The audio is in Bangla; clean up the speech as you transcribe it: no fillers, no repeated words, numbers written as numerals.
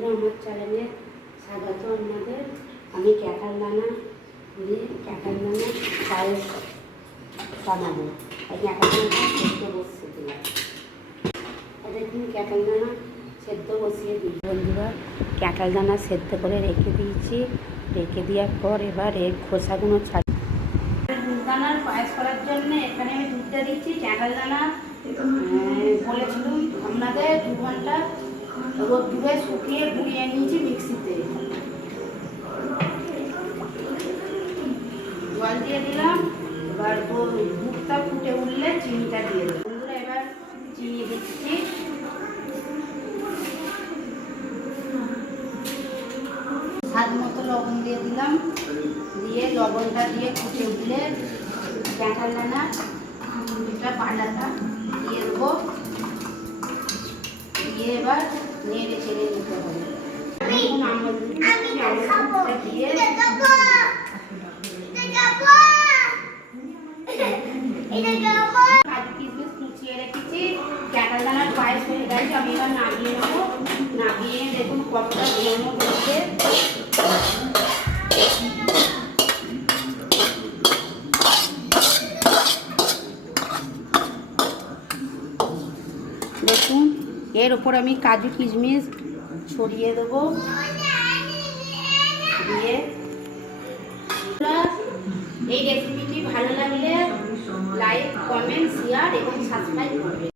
বন্ধুরা, আমার চ্যানেলে স্বাগত আপনাদের। আমি ক্যাটাল দানা দিয়ে পায়েস বানাবো। ক্যাটাল দানা সেদ্ধ বসিয়ে দিলাম। দেখুন ক্যাটাল দানা সেদ্ধ বসিয়ে দিই। বন্ধুরা, ক্যাটাল দানা সেদ্ধ করে রেখে দিয়েছি। রেখে দেওয়ার পর এবার এর খোসাগুলো ছাড়ি। দুধ দানার পায়েস করার জন্য এখানে আমি দুধটা দিচ্ছি। ক্যাটাল দানা বলেছিলাম আপনাদের 2 ঘন্টা রোদ্দুরে শুকিয়ে গুঁড়িয়ে নিয়েছি মিক্সিতে। জল দিয়ে দিলাম। এবার দুধটা ফুটে উঠলে চিনিটা দিয়ে দেবো। বন্ধুরা, এবার চিনি দিচ্ছি। স্বাদ মতো লবণ দিয়ে দিলাম। দিয়ে লবণটা দিয়ে ফুটে উঠলে ক্যাটাল দানা এটা পাটাটা দিয়ে দেবো। দিয়ে এবার নেড়ে ছেড়ে নিতে হবে। কাজু কিশমিশ কুচিয়ে রেখেছি। ক্যাটাল দানার পায়েস হয়ে গেছে। আমি এবার নামিয়ে নেবো। নামিয়ে দেখুন কতটা ঘন হচ্ছে। দেখুন, এর উপর আমি কাজু কিশমিশ ছড়িয়ে দেবো। দিয়ে এই রেসিপিটি ভালো লাগলে লাইক, কমেন্ট, শেয়ার এবং সাবস্ক্রাইব করবে।